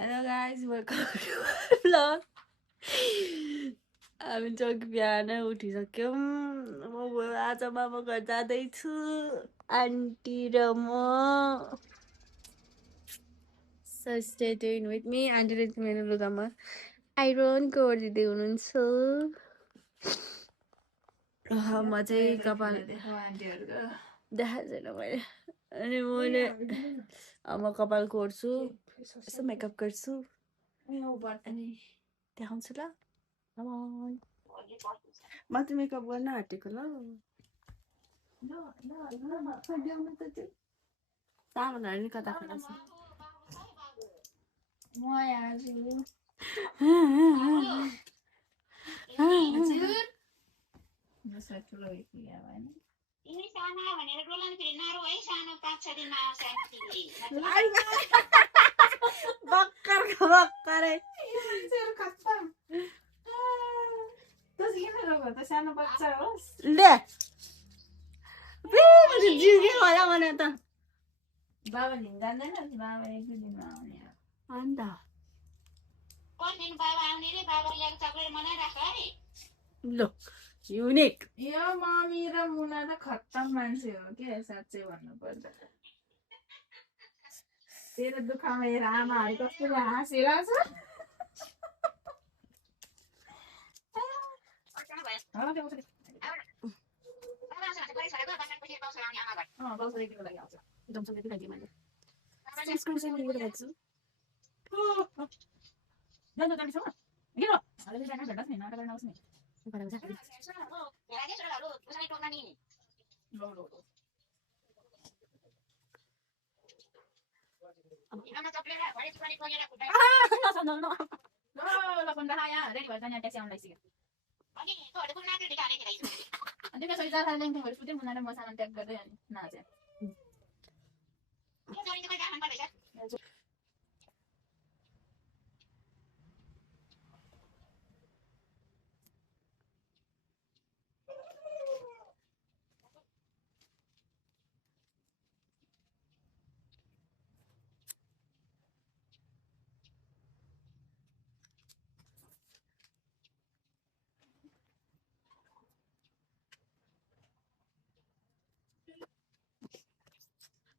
Hello guys, welcome to my vlog. हामी जग बिहान उठिसक्यौँ आज मामा घर जाँदैछु आन्टी र म So stay tuned with me. आन्टीले चाहिँ मेरो लुगामा आइरन गरिदिँदै हुनुहुन्छ म चाहिँ कपाल देखाएको छैन मैले अनि मैले म कपाल कोर्छु यसो मेकअप गर्छु अनि देखाउँछु ल म त मेकअप गर्न आँटेको ल सामानहरू नि कता कता छ म यहाँ छु भर्खरै सानो बच्चा होस् ले जिउ के होला भने त बाबा लिन जान्दैन बाबा एक दुई दिनमा आउने अन्त ल युनिक यो मम्मी र मुना त खत्तम मान्छे हो के साँच्चै भन्नुपर्दा तेरो दुःखमा हेर आमाहरू कस्तो हाँसिरहेछ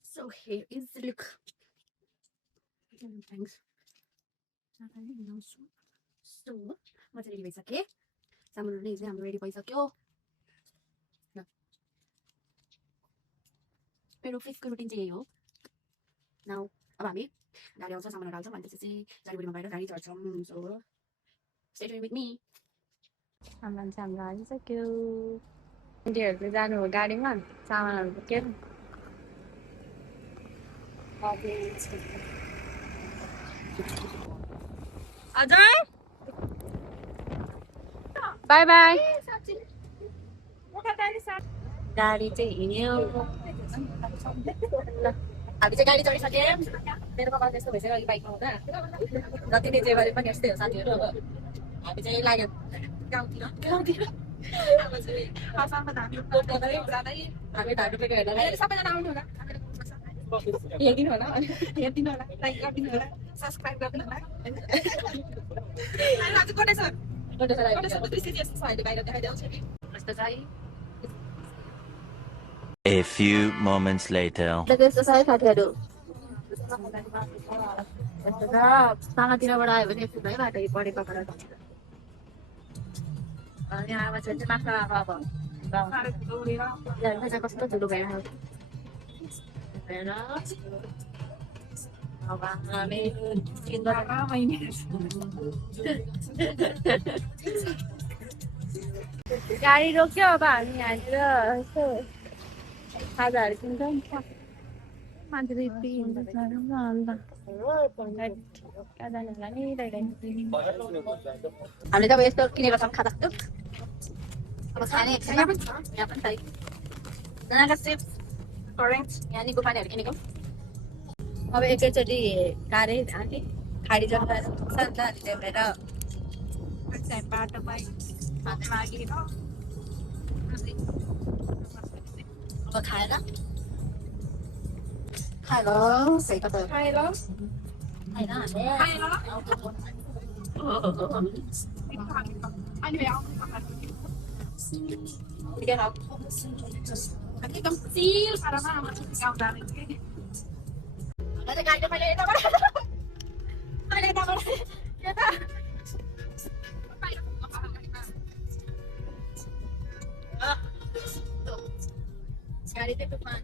So here is the look. Thanks. So, म चाहिँ रेडी भइसकेँ सामानहरू नै चाहिँ हाम्रो रेडी भइसक्यो मेरो फिक्सको रुटिन चाहिँ यही हो नाउ अब हामी गाडी आउँछ सामानहरू हाल्छौँ अनि त्यसपछि जलपाइगुडीमा गएर गाडी चढ्छौँ so stay tune with me हाम्रो आइसक्यो आन्टीहरू चाहिँ जानुभयो गाडीमा सामानहरू बोकेर अजय बाई बाई गाडी चाहिँ हिँड्यो हामी चाहिँ गाडी चढिसक्यौँ मेरो कपाल त्यस्तो भइसक्यो अलिक बाइकमा हुँदा जति नै जे गरे पनि यस्तै हो साथीहरू हामी चाहिँ लाग्यो गाउँतिर हामी ढाडुपेको हेर्दा सबैजना आउनु होला हेरिदिनु होला लाइक गरिदिनु होला सब्सक्राइब गरिदिनु होला A few moments later. सानातिरबाट आयो भने पुरै बाटो पढेको अनि आमा चाहिँ मात्र अब कस्तो ठुलो भइरहेको गाडी रोक्यो अब हामी यहाँनिर यसो खाजाहरू किन्छौँ मान्छे हामीले त अब यस्तो किनेको छौँ खाजा अब खाने यहाँ पनि छ चिप्स करेन्ट यहाँ निको पानीहरू किनेको अब एकैचोटि गाडी आन्टी खाडी जग्गा शान्त त्यही भएर बाटो पाइ अब खाएर खाएर गाडीতে তো পাঁচ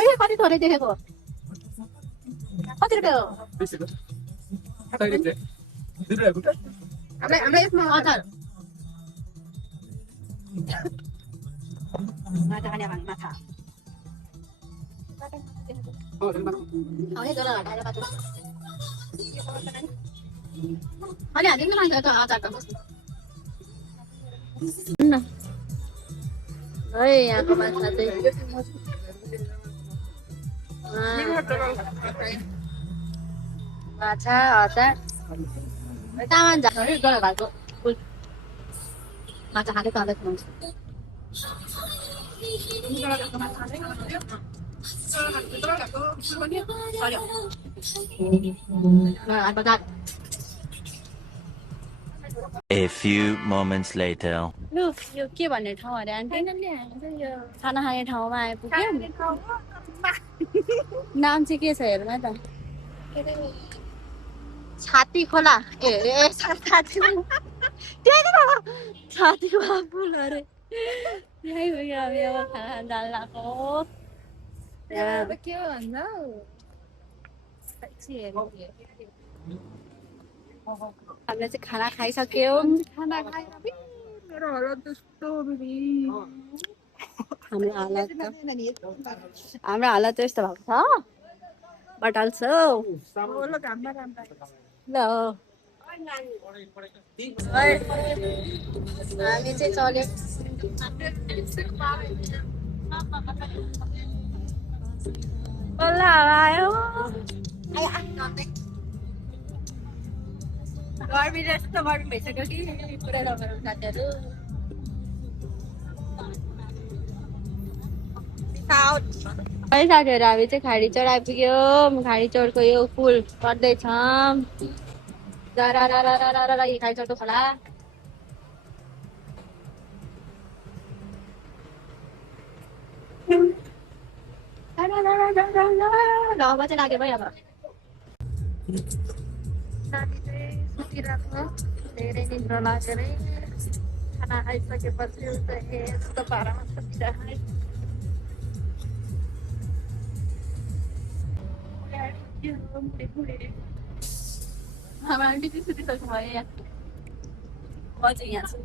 এই কত ধরে দেখো কত টাকা আমরা এক মাথার মাথা হানি মাথা 아니 아직은 안 가도 아 잠깐. 어이 잠깐만 사들. 맞아 맞아. 일단은 자 저를 들어가고. 맞아 하게 안 됐어. 안 받아. A few moments later. यो के भन्ने ठाउँ अरे आन्टी खाना खाने ठाउँमा आइपुग्यो नाम चाहिँ के छ हेर्नु त छाती खोला ए छाती खोला पुल अरे यही हो यो अब खाना खान जान लाग्यो के भन्दा हामीले चाहिँ खाना खाइसक्यौँ खाना खाएर हाम्रो हालत त यस्तो भएको छ बटाल छ ल हामी चाहिँ चल्यो बल्ल आयो गर्मी यस्तो गर्मी भइसक्यो कि पुरा रमाइलो साथीहरू है साथीहरू हामी चाहिँ खाडी चौर आइपुग्यौँ खाडी चौरको यो पुल चढ्दैछौँ खाडी चौरको खोला अब चाहिँ लाग्यो भाइ अब सुतिरहेको धेरै निद्रा लागेर खाना खाइसकेपछि यस्तो पारामा सुतिरहेको हाम्रो आन्टी चाहिँ सुतिसक्नु भयो यहाँ अझै यहाँ छु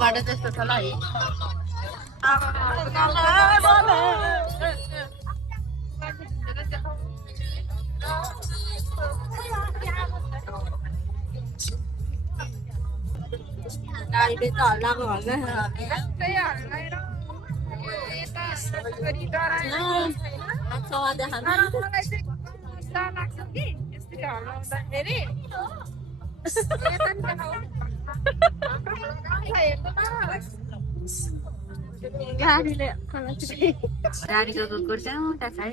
बाटो त्यस्तो छ ल है गाडीले त हल्लाको हल्ला गाडीले गाडीको कुकुर चाहिँ त्यसै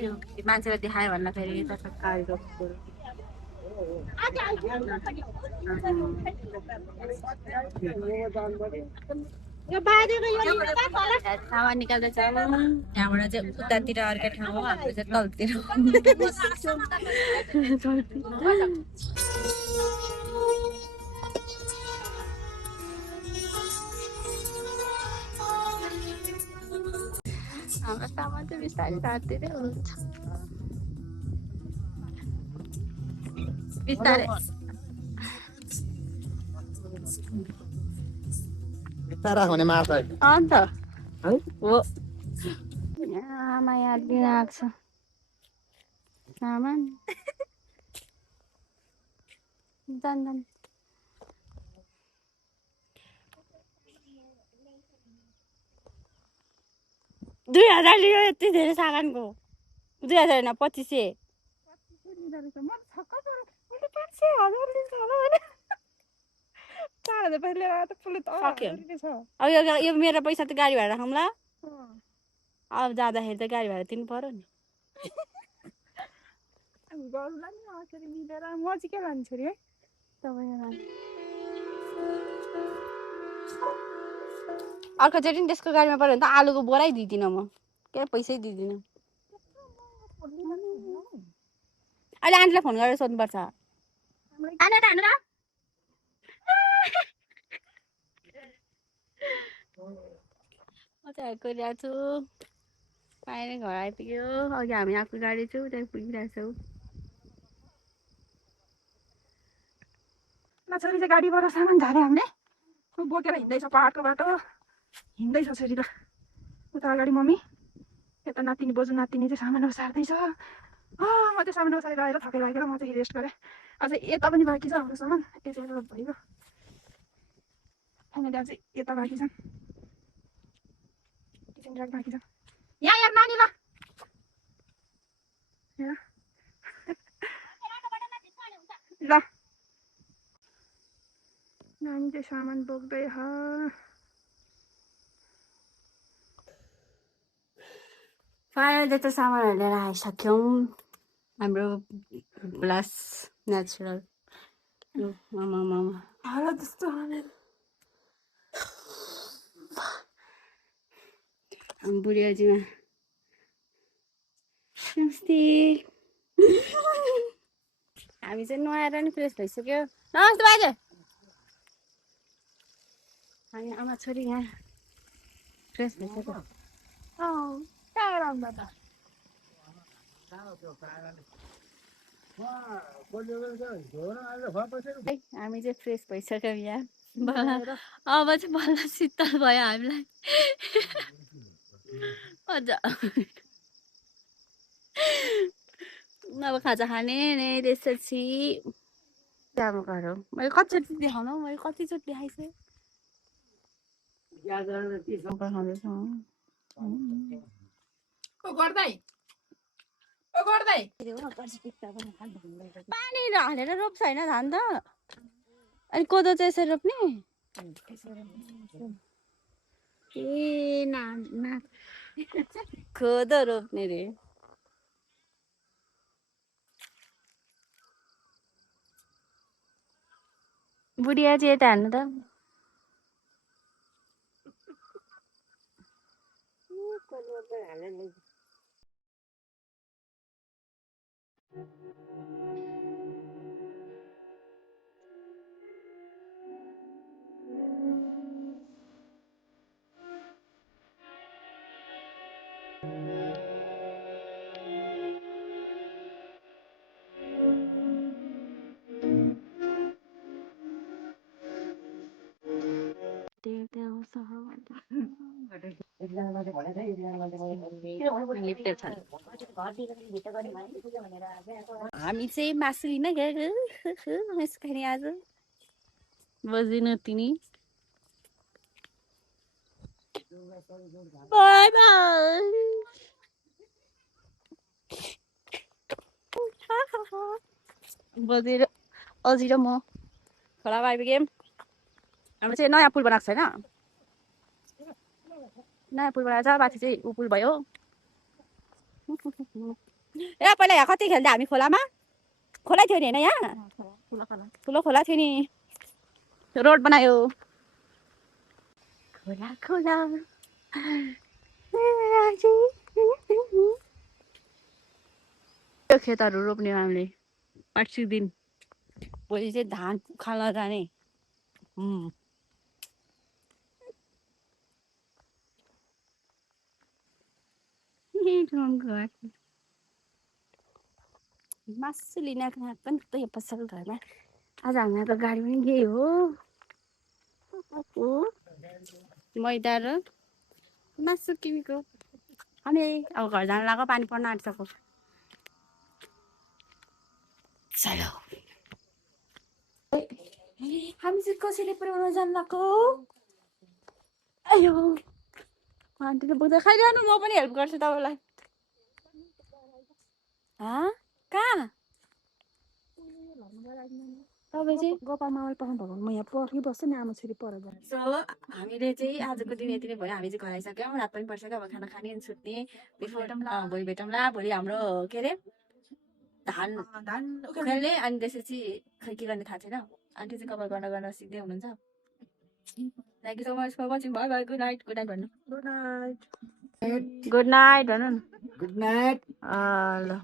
मान्छेलाई देखायो भन्दाखेरि गाडीको कुकुर सामान निकाल्दैछ त्यहाँबाट चाहिँ उतातिर अर्कै ठाउँ हो हाम्रो चाहिँ तलतिर हाम्रो सामान चाहिँ बिस्तारै तारतिरै हुन्छ बिस्तारै तारा हुने मार्छ अन्त है हो आमा यहाँ दिन आएको छ सामान जान 2000 लियो यति धेरै सामानको 2000 होइन 2500 अब यो मेरो पैसा त गाडी भाडा राखौँला अब जाँदाखेरि त गाडी भाडा तिर्नु पर्यो नि म चाहिँ के लान्छु रे अर्कोचोटि नि त्यसको गाडीमा पऱ्यो भने त आलुको बोरै दिँदिनँ म के पैसै दिँदिनँ अहिले आन्टीलाई फोन गरेर सोध्नुपर्छ म चाहिँ गरिरहेको छु पाएरै घर आइपुग्यो अघि हामी आफ्नो गाडी छु त्यहाँ पुगिरहेको छौँ छोरी चाहिँ गाडीबाट सामान झारे हामीले बोकेर हिँड्दैछ पहाडको बाटो हिँड्दैछ छोरी ल उता अगाडि मम्मी यता नातिनी बोजू नातिनी चाहिँ सामान सार्दैछ म चाहिँ सामान सारेर आएर थकेर आएर म चाहिँ रेस्ट गरेँ अझ यता पनि बाँकी छ हाम्रो सामान यसरी भयो फाइनली अझै यता बाँकी छ किचन ऱ्याक बाँकी छ यहाँ यार नानी ल ल नानी चाहिँ सामान बोक्दै फाइनली त सामानहरू लिएर आइसक्यौँ हाम्रो प्लस नेचुरल मामा जस्तो बुढी अजीमा नमस्ते हामी चाहिँ नुहाएर नि फ्रेस भइसक्यो नमस्ते बाजे हामी आमा छोरी यहाँ फ्रेस भइसक्यो हामी चाहिँ फ्रेस भइसक्यौँ यहाँ अब चाहिँ बल्ल शीतल भयो हामीलाई अझ अब खाजा खाने नै त्यसपछि राम्रो घर हो मैले कतिचोटि देखाउनु मैले कतिचोटि देखाइसकेँ पानी हालेर रोप्छ होइन धान त अनि कोदो चाहिँ यसरी रोप्ने ए ना कोदो रोप्ने रे बुढिया चाहिँ यता हान्नु त हामी चाहिँ मासु लिन गएको खाने आज बजिन तिनी बाई बाई बजेर अझै र म खोलामा आइपुग्यौँ हाम्रो चाहिँ नयाँ पुल बनाएको छैन नयाँ पुल बनाएर छ माथि चाहिँ ऊ पुल भयो ए पहिला यहाँ कति खेल्दा हामी खोलामा खोला थियो नि होइन यहाँ ठुलो खोला थियो नि रोड बनायो खोला खोला खेतहरू रोप्ने हामीले 80 दिन भोलि चाहिँ धान खान जाने मासु लिन पनि त पसल घरमा आज हामीलाई त गाडी पनि यही हो मैदा र मासु किमीको अनि अब घर जान लाग्यो पानी पर्न आँटिसक्यो चलो हामी चाहिँ कसरी पुऱ्याउन जान लाग्यो आयो आन्टीले बोक्दा खाइरहनु म पनि हेल्प गर्छु तपाईँलाई कहाँ तपाईँ चाहिँ गोपाल मावल पाउनु भएको म यहाँ पर्खिबस्छु नि आमा छोरी पर सो हामीले चाहिँ आजको दिन यति नै भयो हामी चाहिँ घर आइसक्यौँ रात पनि पर्छ अब खाना खाने अनि सुत्ने भोलि भेटौँला भोलि हाम्रो के अरे धान उखाल्ने अनि त्यसपछि खै के गर्ने थाहा छैन आन्टी चाहिँ कपाल गर्न सिक्दै हुनुहुन्छ thank you so much for watching bye bye good night भन्नु गुड नाइट भन्नु गुड नाइट ल